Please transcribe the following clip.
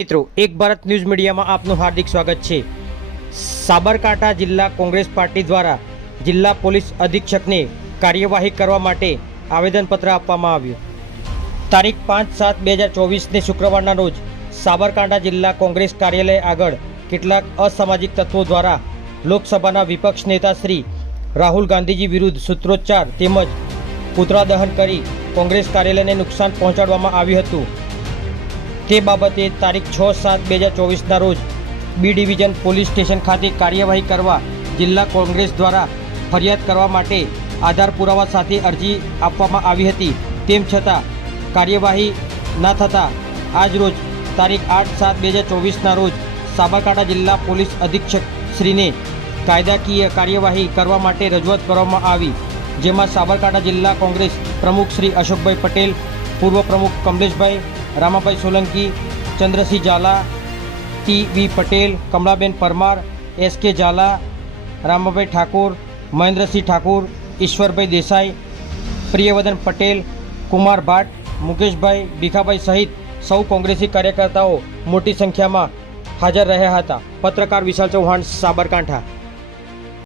મિત્રો, એક ભારત ન્યૂઝ મીડિયામાં આપનું હાર્દિક સ્વાગત છે. સાબરકાંઠા જિલ્લા કોંગ્રેસ પાર્ટી દ્વારા જિલ્લા પોલીસ અધિક્ષકને કાર્યવાહી કરવા માટે આવેદનપત્ર આપવામાં આવ્યું. તારીખ પાંચ સાત બે હજાર ચોવીસને શુક્રવારના રોજ સાબરકાંઠા જિલ્લા કોંગ્રેસ કાર્યાલય આગળ કેટલાક અસામાજિક તત્વો દ્વારા લોકસભાના વિપક્ષ નેતા શ્રી રાહુલ ગાંધીજી વિરુદ્ધ સૂત્રોચ્ચાર તેમજ પુતળા દહન કરી કોંગ્રેસ કાર્યાલયને નુકસાન પહોંચાડવામાં આવ્યું હતું. તે બાબતે તારીખ છ સાત બે હજાર ચોવીસના રોજ બી ડિવિઝન પોલીસ સ્ટેશન ખાતે કાર્યવાહી કરવા જિલ્લા કોંગ્રેસ દ્વારા ફરિયાદ કરવા માટે આધાર પુરાવા સાથે અરજી આપવામાં આવી હતી. તેમ છતાં કાર્યવાહી ના થતાં આજરોજ તારીખ આઠ સાત બે હજાર ચોવીસના રોજ સાબરકાંઠા જિલ્લા પોલીસ અધિક્ષક શ્રીને કાયદાકીય કાર્યવાહી કરવા માટે રજૂઆત કરવામાં આવી, જેમાં સાબરકાંઠા જિલ્લા કોંગ્રેસ પ્રમુખ શ્રી અશોકભાઈ પટેલ, પૂર્વ પ્રમુખ Kamleshbhai Ramabhai Solanki, Chandrasinh Zala, T V Patel, Kamlaben Parmar, S K Zala, Ramabhai Thakor, Mahendra Singh Thakor, Ishwarbhai Desai, પ્રિયવદન Patel, Kumar ભાટ, મુકેશભાઈ ભીખાભાઈ સહિત સૌ કોંગ્રેસી કાર્યકર્તાઓ મોટી સંખ્યામાં હાજર રહ્યા હતા. પત્રકાર વિશાલ ચૌહાણ, સાબરકાંઠા.